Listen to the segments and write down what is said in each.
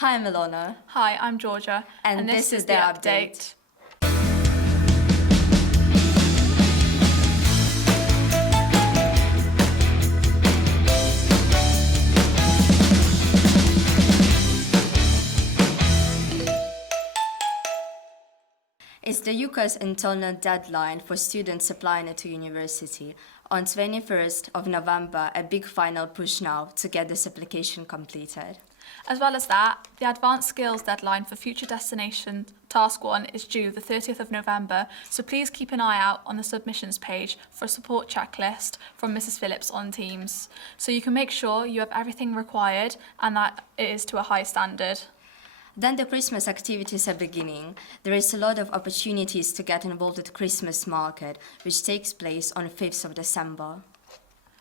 Hi, I'm Ilona. Hi, I'm Georgia. And this is the update. It's the UCA's internal deadline for students applying to university. On 21st of November, a big final push now to get this application completed. As well as that, the Advanced Skills deadline for Future Destination Task 1 is due the 30th of November, so please keep an eye out on the submissions page for a support checklist from Mrs. Phillips on Teams, so you can make sure you have everything required and that it is to a high standard. Then the Christmas activities are beginning. There is a lot of opportunities to get involved at the Christmas market, which takes place on 5th of December.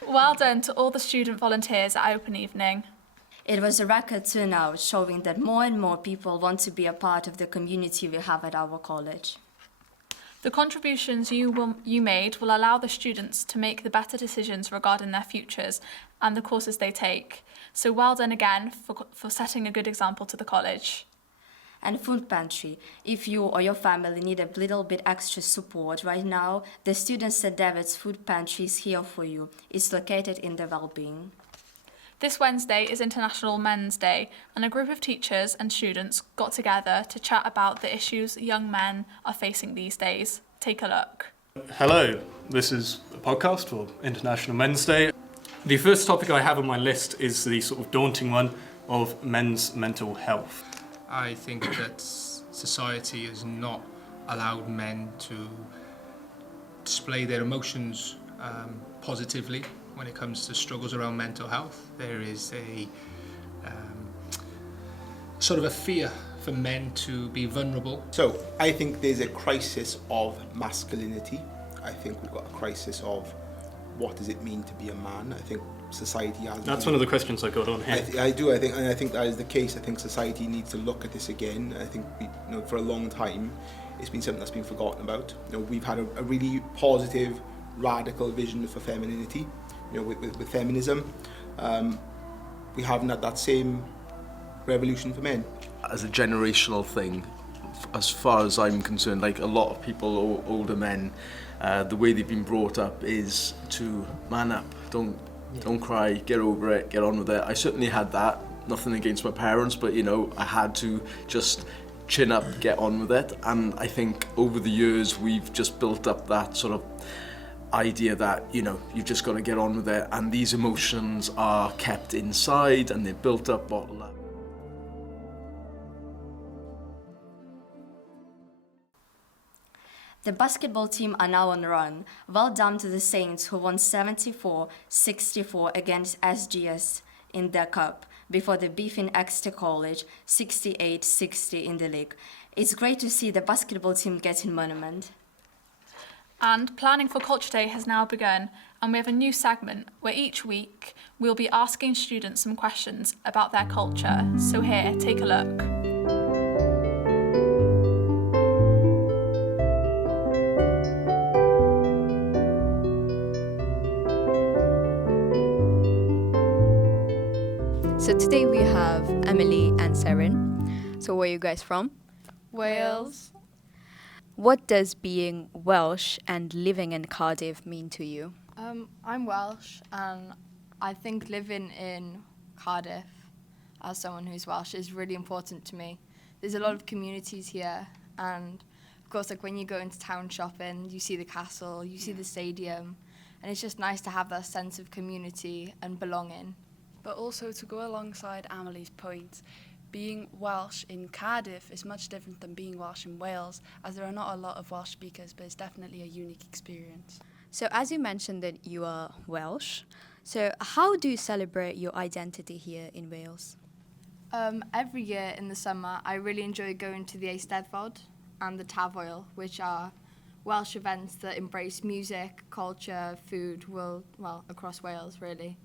Well done to all the student volunteers at Open Evening. It was a record turnout, showing that more and more people want to be a part of the community we have at our college. The contributions you made will allow the students to make the better decisions regarding their futures and the courses they take. So well done again for setting a good example to the college. And food pantry. If you or your family need a little bit extra support right now, the Students at David's food pantry is here for you. It's located in the Wellbeing. This Wednesday is International Men's Day, and a group of teachers and students got together to chat about the issues young men are facing these days. Take a look. Hello, this is a podcast for International Men's Day. The first topic I have on my list is the sort of daunting one of men's mental health. I think that society has not allowed men to display their emotions positively when it comes to struggles around mental health. There is a sort of a fear for men to be vulnerable. So I think there's a crisis of masculinity. I think we've got a crisis of what does it mean to be a man. I think society has... That's one of the questions I got on here. I think that is the case. I think society needs to look at this again. I think for a long time it's been something that's been forgotten about. We've had a really positive, radical vision for femininity. With feminism, we haven't had that same revolution for men. As a generational thing, as far as I'm concerned, like a lot of people, older men, the way they've been brought up is to man up, don't cry, get over it, get on with it. I certainly had that, nothing against my parents, but I had to just chin up, get on with it. And I think over the years we've just built up that sort of idea that you've just got to get on with it, and these emotions are kept inside and they're built up, bottled up. The basketball team are now on a run. Well done to the Saints, who won 74-64 against SGS in their cup before the beefing Exeter College 68-60 in the league. It's great to see the basketball team getting monument. And planning for Culture Day has now begun, and we have a new segment where each week we'll be asking students some questions about their culture. So here, take a look. So today we have Emily and Seren. So where are you guys from? Wales. What does being Welsh and living in Cardiff mean to you? I'm Welsh, and I think living in Cardiff as someone who's Welsh is really important to me. There's a lot of communities here, and of course, like when you go into town shopping, you see the castle, you see the stadium, and it's just nice to have that sense of community and belonging. But also, to go alongside Amelie's point, being Welsh in Cardiff is much different than being Welsh in Wales, as there are not a lot of Welsh speakers, but it's definitely a unique experience. So as you mentioned that you are Welsh, so how do you celebrate your identity here in Wales? Every year in the summer, I really enjoy going to the Eisteddfod and the Tafwyl, which are Welsh events that embrace music, culture, food, across Wales, really.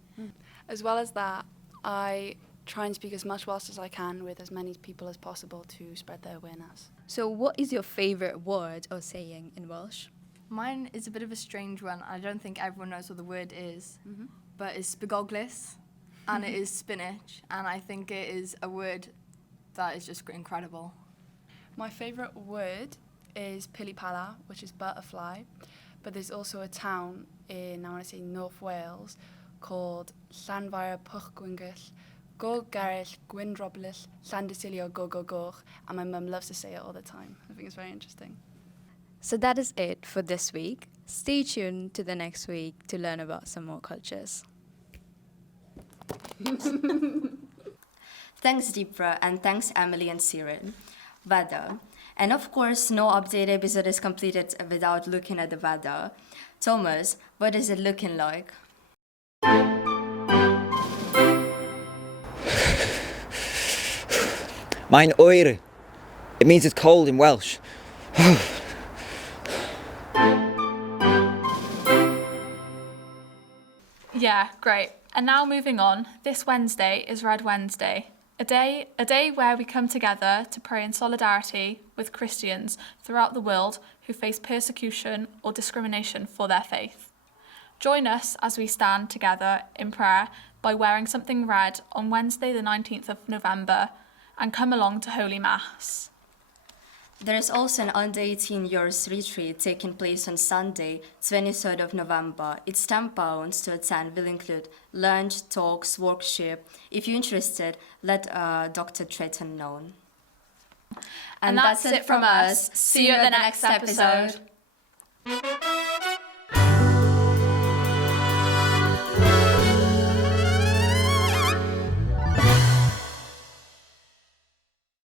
As well as that, I try and speak as much Welsh as I can with as many people as possible to spread their awareness. So what is your favourite word or saying in Welsh? Mine is a bit of a strange one. I don't think everyone knows what the word is, but it's sbigoglis, and it is spinach, and I think it is a word that is just incredible. My favourite word is pilipala, which is butterfly, but there's also a town in, I want to say, North Wales called Llanfair Pwllgwyngyll, Go Gerrill Gwynroblis, Llandysylio Go Go Goch, and my mum loves to say it all the time. I think it's very interesting. So that is it for this week. Stay tuned to the next week to learn about some more cultures. Thanks, Deepra, and thanks, Emily and Cyril. Weather. And of course, no update episode is completed without looking at the weather. Thomas, what is it looking like? Mae'n oer. It means it's cold in Welsh. Yeah, great. And now moving on, this Wednesday is Red Wednesday, a day where we come together to pray in solidarity with Christians throughout the world who face persecution or discrimination for their faith. Join us as we stand together in prayer by wearing something red on Wednesday the 19th of November and come along to Holy Mass. There is also an under 18 years retreat taking place on Sunday, 23rd of November. It's £10 to attend, will include lunch, talks, workshop. If you're interested, let Dr. Tretton know. And that's it from us. See you at the next episode.